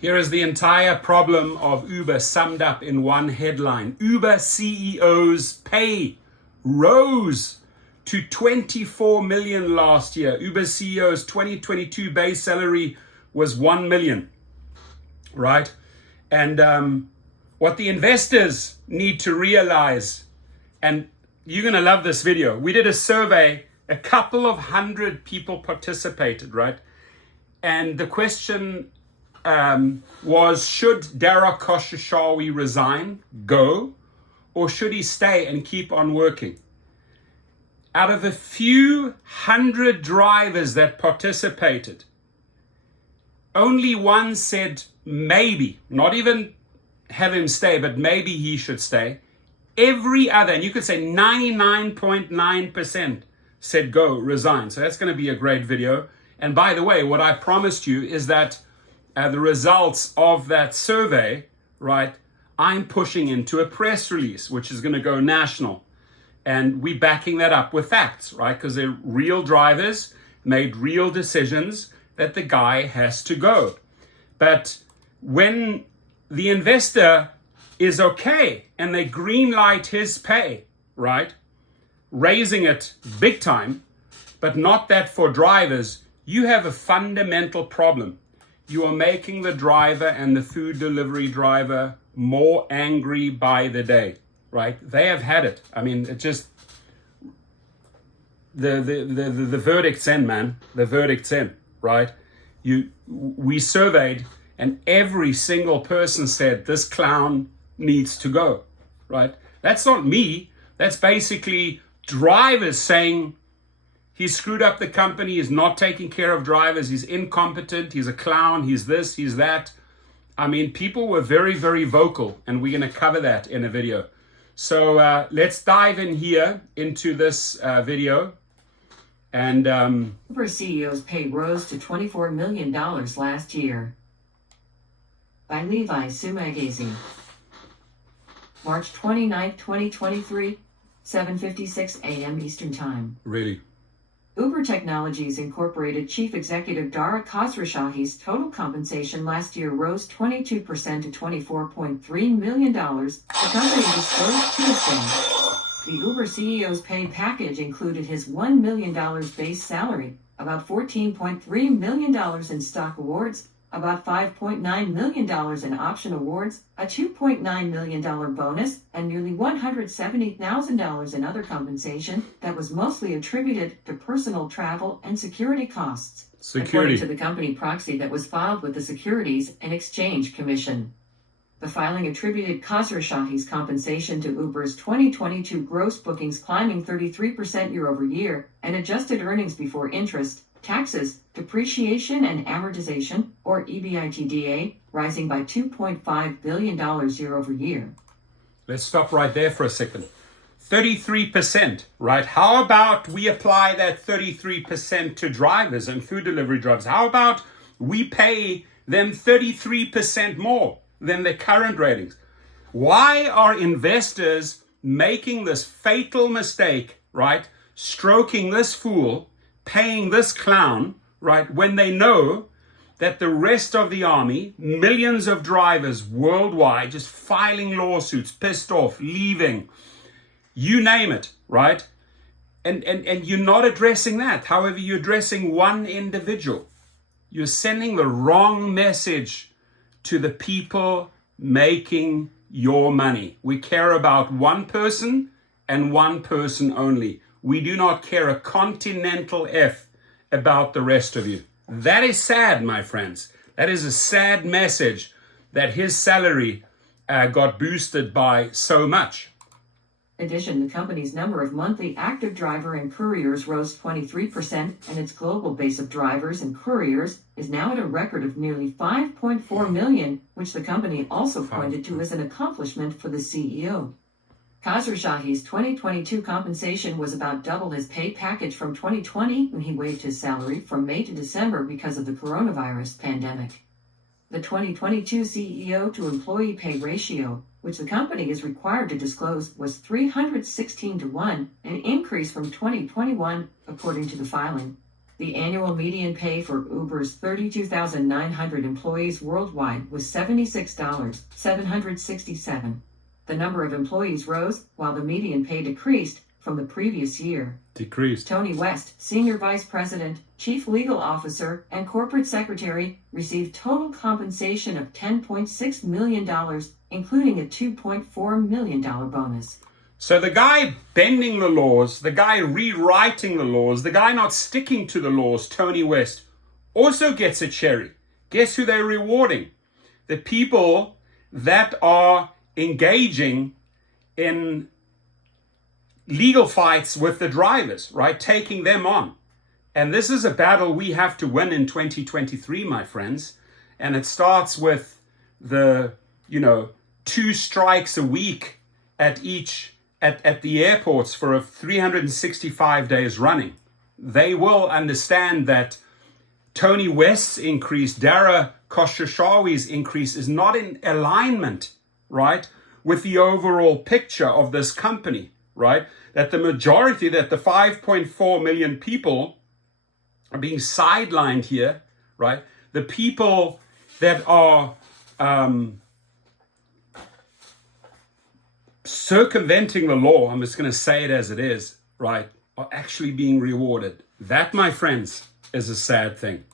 Here is the entire problem of Uber summed up in one headline. Uber CEO's pay rose to 24 million last year. Uber CEO's 2022 base salary was 1 million, right? And what the investors need to realize, and you're going to love this video. We did a survey, a couple of hundred people participated, right? And the question was, should Dara Khosrowshahi resign, go, or should he stay and keep on working? Out of a few hundred drivers that participated, only one said maybe, not even have him stay, but maybe he should stay. Every other, and you could say 99.9% said go, resign. So that's going to be a great video. And by the way, what I promised you is that the results of that survey, right, I'm pushing into a press release, which is going to go national. And we're backing that up with facts, right? Because they're real drivers, made real decisions that the guy has to go. But when the investor is okay and they green light his pay, right, raising it big time, but not that for drivers, you have a fundamental problem. You are making the driver and the food delivery driver more angry by the day, right? They have had it. I mean, it just, the verdict's in, man. The verdict's in, right? We surveyed, and every single person said this clown needs to go, right? That's not me. That's basically drivers saying he's screwed up the company, he's not taking care of drivers, he's incompetent, he's a clown, he's this, he's that. I mean, people were very, very vocal, and we're going to cover that in a video. So let's dive in here into this video. And Uber CEO's pay rose to $24 million last year. By Levi Sumagazi. March 29, 2023, 7:56 a.m. Eastern Time. really, Uber Technologies Incorporated Chief Executive Dara Khosrowshahi's total compensation last year rose 22% to $24.3 million, the company disclosed Tuesday. The Uber CEO's pay package included his $1 million base salary, about $14.3 million in stock awards, about $5.9 million in option awards, a $2.9 million bonus, and nearly $170,000 in other compensation that was mostly attributed to personal travel and security costs, according to the company proxy that was filed with the Securities and Exchange Commission. The filing attributed Khosrowshahi's compensation to Uber's 2022 gross bookings climbing 33% year over year, and adjusted earnings before interest, taxes, depreciation and amortization, or EBITDA, rising by $2.5 billion year over year. let's stop right there for a second. 33%, right? How about we apply that 33% to drivers and food delivery drivers? How about we pay them 33% more than their current ratings? Why are investors making this fatal mistake, right? Stroking this fool, paying this clown, right? When they know that the rest of the army, millions of drivers worldwide, just filing lawsuits, pissed off, leaving, you name it, right? And you're not addressing that. However, you're addressing one individual. You're sending the wrong message to the people making your money. We care about one person and one person only. We do not care a continental F about the rest of you. That is sad, my friends. That is a sad message that his salary got boosted by so much. In addition, the company's number of monthly active driver and couriers rose 23%, and its global base of drivers and couriers is now at a record of nearly 5.4 million, which the company also pointed to as an accomplishment for the CEO. Khosrowshahi's 2022 compensation was about double his pay package from 2020, when he waived his salary from May to December because of the coronavirus pandemic. The 2022 CEO to employee pay ratio, which the company is required to disclose, was 316 to 1, an increase from 2021, according to the filing. The annual median pay for Uber's 32,900 employees worldwide was $76,767. The number of employees rose, while the median pay decreased from the previous year. Tony West, Senior Vice President, Chief Legal Officer, and Corporate Secretary, received total compensation of $10.6 million, including a $2.4 million bonus. So the guy bending the laws, the guy rewriting the laws, the guy not sticking to the laws, Tony West, also gets a cherry. Guess who they're rewarding? The people that are engaging in legal fights with the drivers, right? Taking them on. And this is a battle we have to win in 2023, my friends. And it starts with the, 2 strikes a week at the airports for 365 days running. They will understand that Tony West's increase, Dara Khosrowshahi's increase is not in alignment, right, with the overall picture of this company, right? That the majority, that the 5.4 million people are being sidelined here, right? The people that are circumventing the law, I'm just going to say it as it is, right, are actually being rewarded. That, my friends, is a sad thing.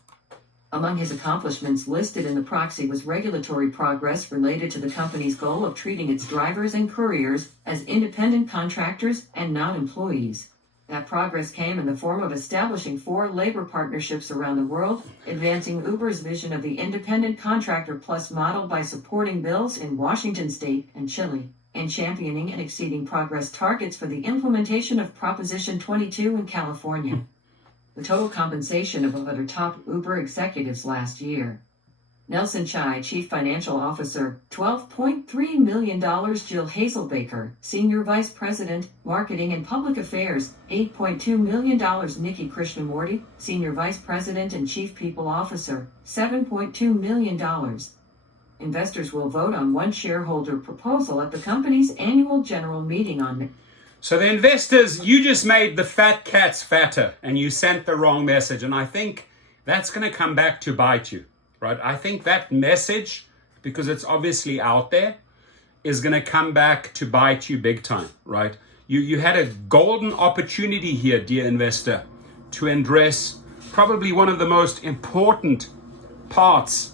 Among his accomplishments listed in the proxy was regulatory progress related to the company's goal of treating its drivers and couriers as independent contractors and not employees. That progress came in the form of establishing 4 labor partnerships around the world, advancing Uber's vision of the independent contractor plus model by supporting bills in Washington state and Chile, and championing and exceeding progress targets for the implementation of Proposition 22 in California. The total compensation of other top Uber executives last year. Nelson Chai, Chief Financial Officer, $12.3 million. Jill Hazelbaker, Senior Vice President, Marketing and Public Affairs, $8.2 million. Nikki Krishnamurti, Senior Vice President and Chief People Officer, $7.2 million. Investors will vote on one shareholder proposal at the company's annual general meeting on. So the investors, you just made the fat cats fatter and you sent the wrong message. And I think that's going to come back to bite you, right? I think that message, because it's obviously out there, is going to come back to bite you big time, right? You had a golden opportunity here, dear investor, to address probably one of the most important parts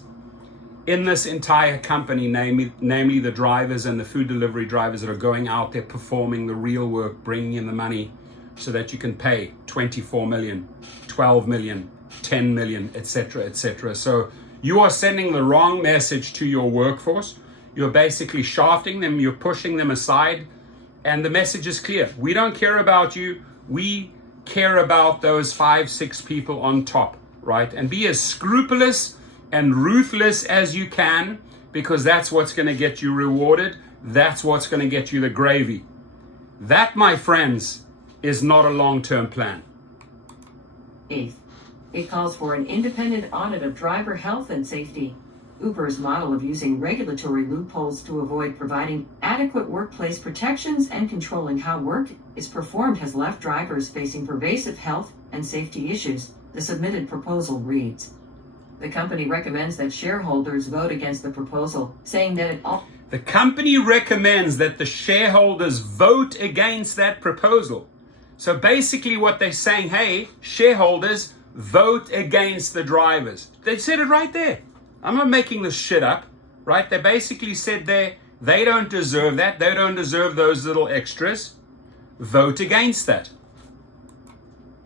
in this entire company, namely the drivers and the food delivery drivers that are going out there performing the real work, bringing in the money so that you can pay 24 million, 12 million, 10 million, etc., etc. So you are sending the wrong message to your workforce. You're basically shafting them, you're pushing them aside, and the message is clear. We don't care about you. We care about those 5-6 people on top, right? And be as scrupulous and ruthless as you can, because that's what's going to get you rewarded. That's what's going to get you the gravy. That, my friends, is not a long-term plan. 8th, it calls for an independent audit of driver health and safety. Uber's model of using regulatory loopholes to avoid providing adequate workplace protections and controlling how work is performed has left drivers facing pervasive health and safety issues, the submitted proposal reads. The company recommends that shareholders vote against the proposal, saying that The company recommends that the shareholders vote against that proposal. So basically what they're saying, hey, shareholders, vote against the drivers. They said it right there. I'm not making this shit up, right? They basically said they don't deserve that. They don't deserve those little extras. Vote against that.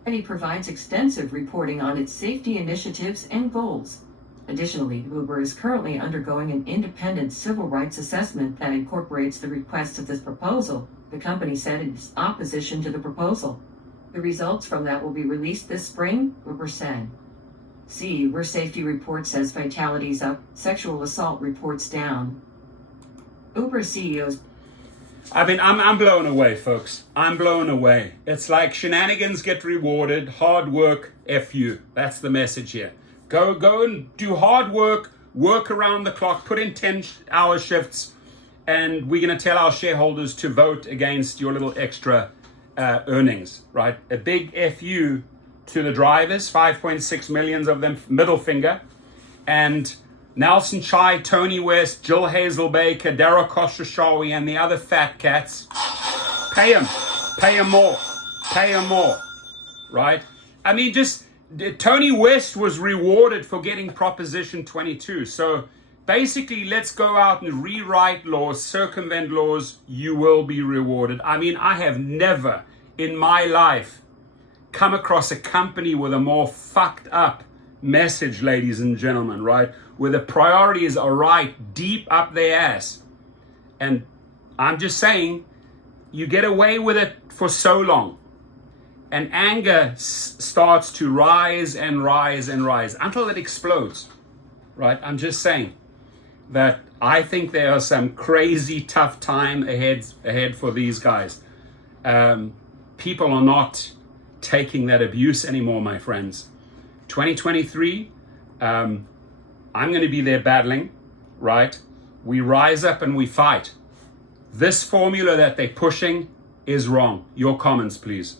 He provides extensive reporting on its safety initiatives and goals. Additionally, Uber is currently undergoing an independent civil rights assessment that incorporates the request of this proposal, the company said in its opposition to the proposal. The results from that will be released this spring, Uber said. Uber safety report says fatalities up, sexual assault reports down. Uber CEO's I'm blown away, folks. I'm blown away. It's like shenanigans get rewarded, hard work, F you. That's the message here. Go and do hard work, work around the clock, put in 10-hour shifts, and we're going to tell our shareholders to vote against your little extra earnings, right? A big F you to the drivers, 5.6 million of them, middle finger. And Nelson Chai, Tony West, Jill Hazelbaker, Dara Khosrowshahi, and the other fat cats, pay them more, right? I mean, just Tony West was rewarded for getting Proposition 22. So basically, let's go out and rewrite laws, circumvent laws, you will be rewarded. I mean, I have never in my life come across a company with a more fucked up message, ladies and gentlemen, right? Where the priorities are right deep up their ass. And I'm just saying, you get away with it for so long. And anger starts to rise and rise and rise until it explodes, right? I'm just saying that I think there are some crazy tough time ahead for these guys. People are not taking that abuse anymore, my friends. 2023, I'm going to be there battling, right? We rise up and we fight. This formula that they're pushing is wrong. Your comments, please.